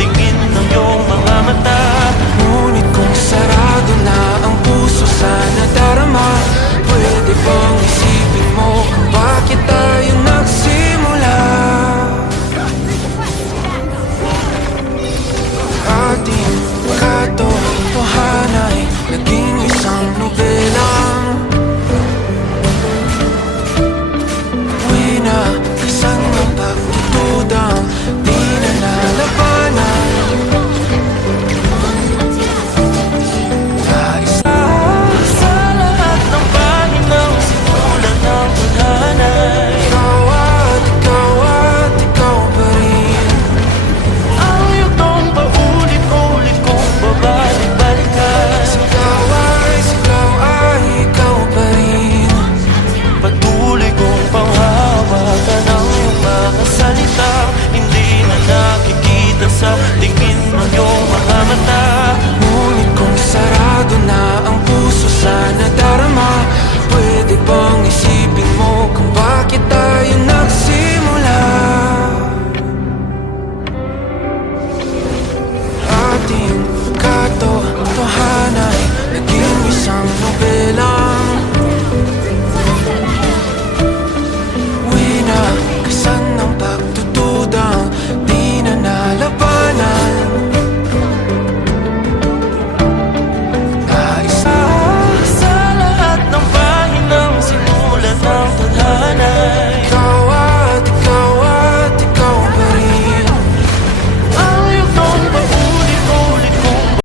Tingin ng iyong mga mata. for her night, looking for someone.